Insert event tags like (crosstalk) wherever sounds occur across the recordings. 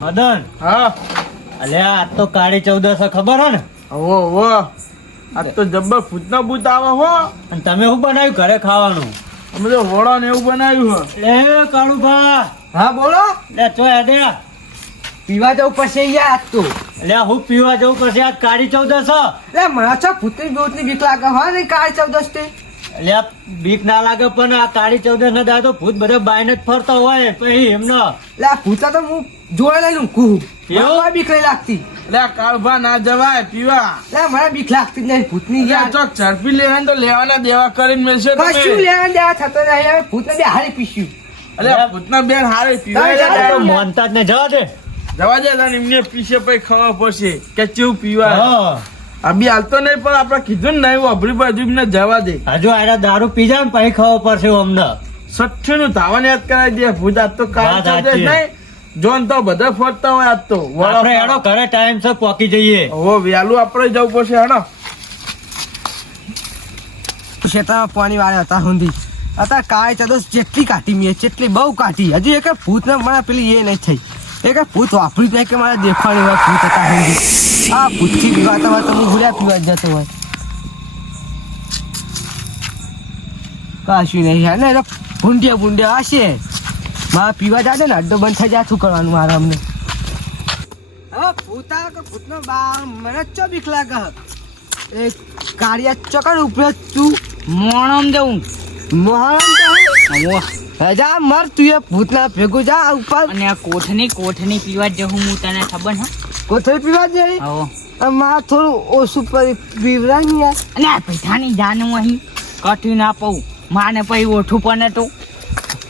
મદન? હા. અલે આજ તો કાળી ચૌદસ ખબર હે ને? ઓ ઓ આ તો જબ્બર ભૂતના ભૂત આવે હો. અને તમે શું બનાવ્યું ઘરે ખાવાનું? અમે તો વડા ને એવું બનાવ્યું હે. કાળુભા. હા બોલો. લે ચો હેડે પીવા જવું પડશે યાર આજ તો. લે હું પીવા જવું પડશે આજ કાળી ચૌદસ. લે એટલે મને છો ભૂતની ભૂતની બીક લાગે હોય ને કાળી ચૌદસ તે એટલે આ બીક ના લાગે પણ આ કાળી ચૌદસ ના દાદા ભૂત બધા બાયને જ ફરતા હોય પછી એમનો એટલે આ ભૂતા તો હું જોડે લઈને કુહુ એવું? બીક નહીં લાગતી. લે કાળભા ના જવાય પીવા. લે મારા બીક લાગતી નહીં ભૂતની યાર ચોક ઝડપી લેવાય તો લેવાના દેવા કરીને મેસે તો શું લેવા દેવા થતો નહીં હવે ભૂતને બે હારી પીશું અલે ભૂતના બેન હારે તો માનતા જ ને જવા દે. જવા દે તને એમને પીશે પછી ખાવા પડશે. કે ચેવું પીવા? હા. અભી બી હાલતો નહીં પણ આપણે કીધું ને નહીં અભરી બાજુ એમને જવા દે. હજુ આરા દારૂ પી જાય ને પછી ખાવા પડશે અમને. સઠ્ઠી નું ધાવન યાદ કરાવી દે ભૂત આજ તો કાળ. નહીં. જોન તો બધા ફરતા હોય આજ તો. આપણે હેડો ઘરે ટાઈમ સર પહોંચી જઈએ. ઓ વહેલું આપણે જવું પડશે હેડો. શેતા પાણી વાળે હતા સુધી અત્યારે કાય ચૌદસ જેટલી કાઢી મેં જેટલી બહુ કાઢી. હજી એક ભૂતને મને પેલી એ નહીં થઈ. એક ભૂત વાપરી જાય કે મારે દેખવાની હોય ભૂત હતા સુધી આ ભૂતથી પીવાતા હોય તો હું ભૂલ્યા પીવા જતો હોય. કશું નહીં હે ને ભૂંડિયા ભૂંડિયા હશે. મારે પીવા જાજે ને અડ્ડો બંધ થઈ જાય શું કરવાનું મારે અમને? હવે ભૂતા કે ભૂતનો બા મને ચો બીક લાગે એ કાળિયા ચોકડ ઉપર તું મોણમ જવું હજા મર તું એ ભૂતના ભેગું જા ઉપર. અને આ કોઠની કોઠની પીવા જવું હું તને ખબર હે? કોઠની પીવા જઈ મારે થોડું ઓછું પીવરાય યાર. અને આ પૈસાની જાનું અહીં કટી ના પાઉં માને પછી ઓઠું પણ તો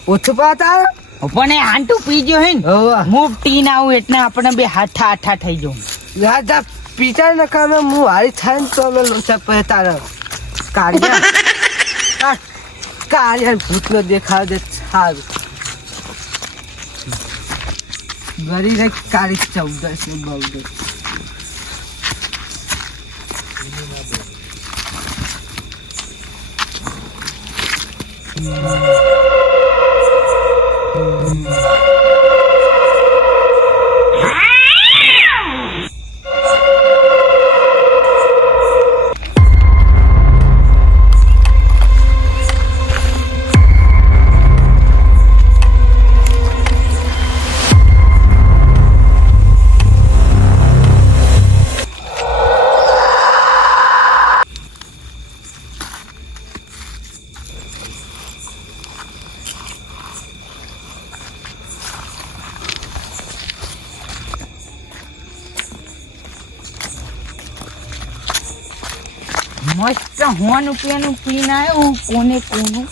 ઓછું પાતા પણ એ હાંટું પી ગયો હે ને હું મુફતી ના આવું એટલે આપણે બે હાથા હાથા થઈ જવું રાજા પીતા ન કામે હું હારી થાય ને તો અમે લોચા પે તારા કાળિયા. (laughs) આ ભૂતનો દેખાવ દે સારું. ગરી રે કાળી ચૌદસ ને બહુ મસ્ત હોવાનું પીવાનું આવ્યું આવ્યો, કોને કોનું?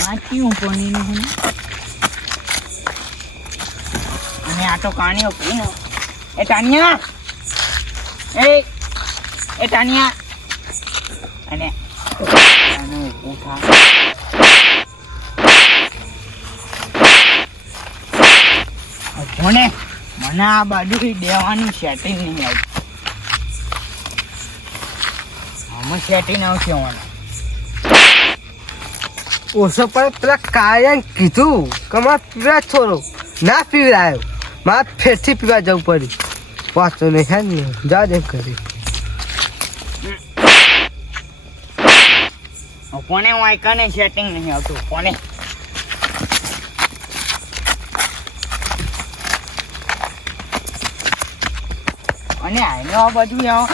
વાંચ્યું પાણીનું હું? અને આ તો કાણીઓ પીનો. એ ટાનિયા એ એ ટાનિયા અને કોને? મને આ બાજુ દેવાનું સેટિંગ નહીં આવતું. આમાં સેટિંગ આવશે મને ઓછો પણ પેલા કાળિયા કીધું કે મારે પીવા છોરો ના પીવડાયો. મારે ફેરથી પીવા જવું પડ્યું. વાંચો નહીં હે ને? જા દે કરી. કોને વાયકાને સેટિંગ નહીં આવતું? કોને? અને આને આ બધું આવો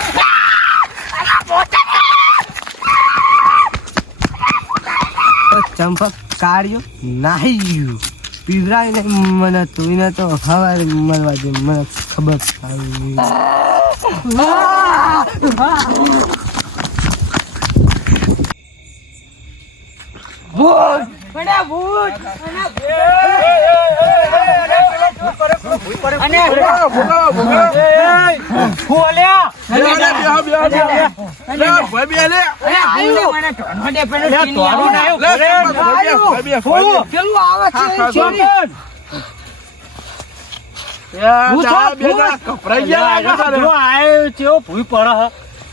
ચંપક કાઢ્યો નાહી ગયું પીવરાય ને મને તો તો હવારે મળવા દે મને ખબર. અને અલ્યા આઈને મને છે.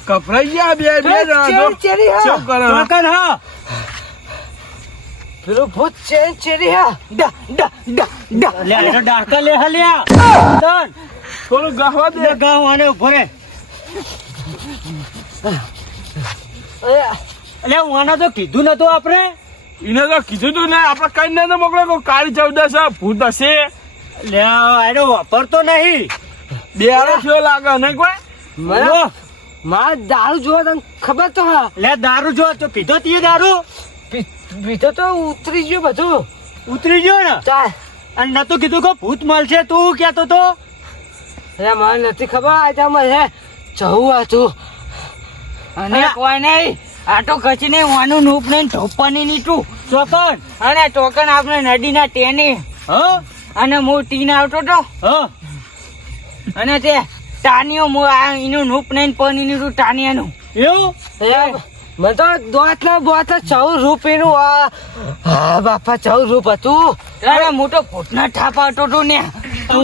કપરાઈ ગયા બે બે. શું કરે? પેલું ભૂત ચેન ચેરી હા. ડા ડા ડા ડા. લે આ ડાકા લે થોડું ગાવા દે. ગાવાને ગાવ આને ઊભો રે. અરે, એટલે આને તો કીધું નતું આપણે. એને તો કીધું તું ને આપણે કઈ ના મોકલે કોઈ કાળી ચૌદસ હે, ભૂત હશે. લે એનો વાપરતો નહીં. બે થયો લાગે ને કોઈ? લો, દારૂ જોવા તને ખબર તો હા. લે દારૂ જો તો પીધો તીએ દારૂ? પીધો તો ઉતરી ગયું બધું. ઉતરી ગયો ને? ચાલ. અને નતું કીધું કે ભૂત મળશે? તું કેતો તો અરે મને નથી ખબર આજે મને જવું હતું અને કોઈ નહીં. આ તો કચી નહીં વાનું નૂપ નહીં ઢોપવાની ની તું ચોકન અને ટોકન આપણે નદીના ટેને. હ? અને હું ટીન આવતો તો. હ? અને તે ટાનીઓ મુ આ એનું નૂપની તું ટાનિયાનું એવું? મને તો દોત ના બોત ચૌદ રૂપિયાનું હા બાપા ચૌદ રૂપ હતું. અરે મોટો ભૂતના ઠાપ આવતો હતો ને.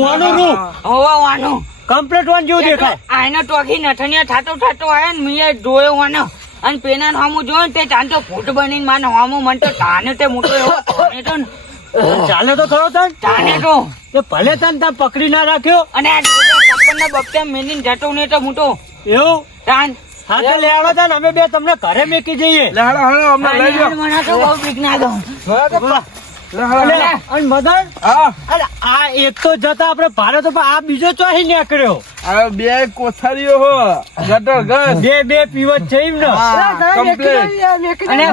વાનું રૂપ? હોવા વાનું કમ્પ્લીટ વન જેવું દેખાય. આને ટોકી નઠનિયા થાતો થાતો આયા ને મેં જોયો આને અને પેના હામુ જોયો ને તે તાન તો ફૂટ બનીને માને હામુ મન તો તાને તે મોટો એવો તાને તો ચાલે તો ખરો તન. તાને તો. એ ભલે તન તા પકડી ના રાખ્યો. અને આ કપડના બપતા મેલીને જતો ને તો મોટો. એવું? તાન. હા તો લે આવો તાન. અમે બે તમને ઘરે મેકી જઈએ. લે હાલો હાલો અમને લઈ જાઓ. મને તો બહુ બીક ના ગયો મદન આ એક તો જતા આપણે ભારત આ બીજો ચોહી નીકળ્યો. આ બે કોથારીઓ હો ગટર ગસ બે બે પીવત છે એમ ને. અને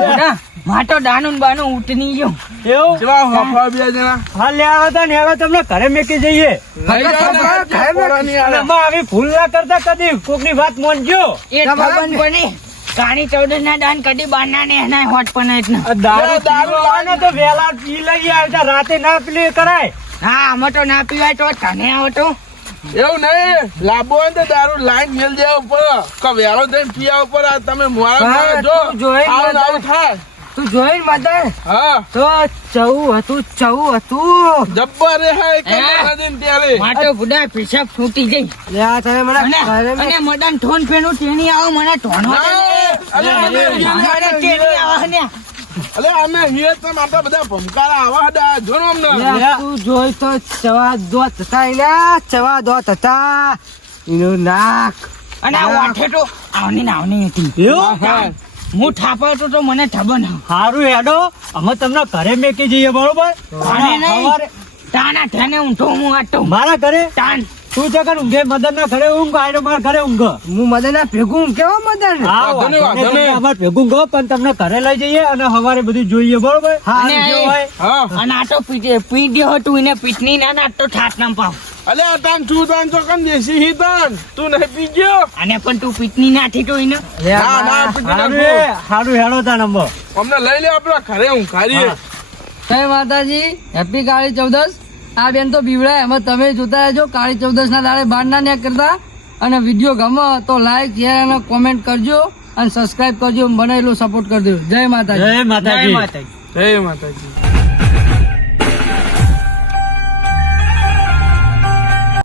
માટો દાનું બાનું ઉઠની ગયો. એવું? જવા હફા બે જણા. હા લે આવો ને હેડો તમને ઘરે મેકી જઈએ. ઘરે મેકી આવી ભૂલ ના કરતા કદી કોકની વાત માનજો. એ ખબર પડી કાણી ચૌદસ ના દાન કદી બાના ને એના હોટ પણ દારૂ દારૂ પીવાનો તો વેલા પી લઈ આવતા રાતે ના પીલે કરાય. હા આમાં તો ના પીવાય તો તને આવતો એવું નહીં લાંબો હોય તો દારૂ લાઈન મેલ દેવા ઉપર. કે વેળો થઈને પીવા ઉપર તમે મોડા હા, જો તું આવું આવું થાય. તું જોઈ મદન? હા. તો ચૌ હતું ચૌ હતું. જબ્બર હે હે? ત્યારે. માટો બુડા પેશાબ ફૂટી જઈ લે આ તને મને અને મદન થોન ફેનું તેની આવો મને ધોનો અરે મને તેની આવો ને અલે અમે હિયર તો આપડા બધા ભમકારા આવા હતા. જો અમને. તું જોઈ તો ચવા દોત હતા ચવા દોત હતા. એનું નાક અને આ વાઠેટો આવની ને આવની હતી. એવું? હું થાપાવતો તો મને ઠબર ના સારું હેડો. અમે તમને ઘરે મેકી જઈએ બરોબર? તાના ઠેને ઊંઠો હું આટો. મારા ઘરે? તાન. તું જગર ઊંઘે મદન ના ઘરે ઊંઘ આયરો માર ઘરે ઊંઘ. હું મદન ના ભેગું કેવો મદન. અમારે ભેગું ગો પણ તમને ઘરે લઈ જઈએ અને સવારે બધું જોઈએ બરોબર? હા અને જે હોય હા. અને આટો પી પી ગયો તું એને પીટની ના ના આટો ઠાટ નામ પાવ. અલે આ તાન તું તાન તો કમ દેસી હી તાન. તું નહીં પીજો અને પણ તું પીટની ના ઠીટો તો એને. લે આ ના ના મારા- હારું હેડો તા નંબર. અમને લઈ લે આપડા ઘરે હા. જય માતાજી હેપી કાળી ચૌદસ આ બેન તો બીવડાય. એમાં તમે જોતા રહેજો. કાળી ચૌદસ ના દાડે બહાર ના ન્યા કરતા. અને વીડિયો ગમે તો લાઈક શેર અને કોમેન્ટ કરજો. અને સબસ્ક્રાઇબ કરજો. મને એટલો સપોર્ટ કરજો જય માતાજી. જય માતાજી. જય માતાજી.